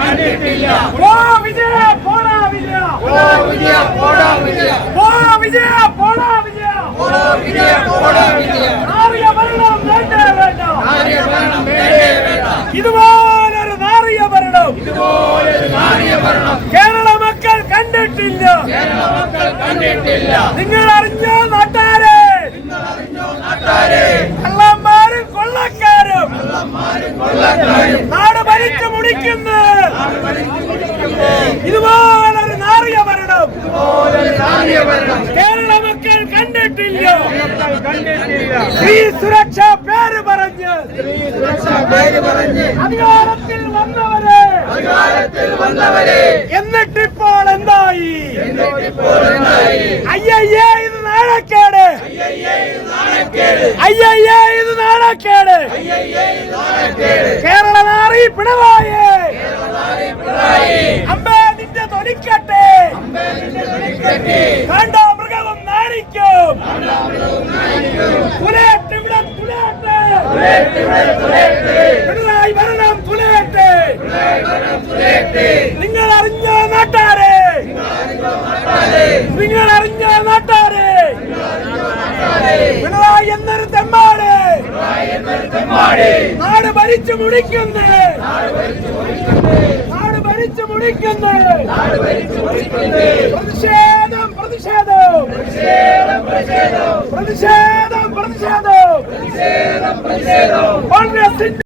കണ്ടിട്ടില്ല. ഓ വിജയ പോടാ വിജയ, ഓ വിജയ പോടാ വിജയ, ഓ വിജയ പോടാ വിജയ, ഓ വിജയ പോടാ വിജയ. നാറിയ ഭരണം വേണ്ടേ വേണ്ട, നാറിയ ഭരണം വേണ്ടേ വേണ്ട. ഇതുപോലൊരു നാറിയ ഭരണം, ഇതുപോലൊരു നാറിയ ഭരണം കേരള മക്കൾ കണ്ടിട്ടില്ല. കേരള മക്കൾ കണ്ടിട്ടില്ല. നിങ്ങൾ അറിഞ്ഞോ നാട്ടാരെ, നിങ്ങളറിഞ്ഞോ നാട്ടാരെ, കള്ളന്മാരും കൊള്ളക്കാരും കള്ളന്മാരും കൊള്ളക്കാരും നാട് ഭരിച്ചു മുടിക്കുന്നു. നാട് ഭരിച്ചു മുടിക്കുന്നു. ഇതുപോലൊരു നാറിയ ഭരണം ഇതുപോലൊരു നാറിയ ഭരണം കേരള മക്കൾ കണ്ടിട്ടില്ല. മക്കൾ കണ്ടിട്ടില്ല. സ്ത്രീ സുരക്ഷ പേര് പറഞ്ഞ്, സ്ത്രീ സുരക്ഷാ പേര് പറഞ്ഞ് അധികാരത്തിൽ വന്നവരെ, അധികാരത്തിൽ വന്നവരെ എന്നിട്ടിപ്പോൾ എന്തായി? എന്നിട്ടിപ്പോൾ എന്തായി? അയ്യയ്യേ ഇത് നാണക്കേട്, അയ്യയ്യേ ഇത് നാണക്കേട്, അയ്യയ്യേ ഇത് നാണക്കേട്. അയ്യയ്യേ ഇത് നാണക്കേട്. കേരള നാറി പിണറായി, കേരള നാറി പിണറായി, അമ്പേ നിന്റെ തൊലിക്കട്ടെ, അമ്പേ നിന്റെ തൊലിക്കട്ടി, കണ്ട മൃഗവും നാണിക്കും. കണ്ടാമൃഗവും നാണിക്കും. തുലേറ്റ് ഇവിടെ തുലേറ്റ്, തുലേറ്റ് ഇവിടെ തുലേറ്റ്, പിണറായി ഭരണം തുലേറ്റ്. പിണറായി ഭരണം തുലേറ്റ്. നിങ്ങൾ അറിഞ്ഞോ നാട്ടാരെ, നിങ്ങളറിഞ്ഞോ നാട്ടാരെ, നിങ്ങൾ അറിഞ്ഞോ നാട്ടാരെ, നിങ്ങളറിഞ്ഞോ നാട്ടാരെ, പിണറായി എന്നൊരു തെമ്മാട് പിണറായി എന്നൊരു തെമ്മാടി നാട് ഭരിച്ചു മുടിക്കുന്നു, നാട് ഭരിച്ചു മുടിക്കുന്നു. നാട് ഭരിച്ചു മുടിക്കുന്നു. നാട് ഭരിച്ചു മുടിക്കുന്നു. പ്രതിഷേധം പ്രതിഷേധം പ്രതിഷേധം പ്രതിഷേധം പ്രതിഷേധം പ്രതിഷേധം പ്രതിഷേധം പ്രതിഷേധം. കോൺഗ്രസിന്റെ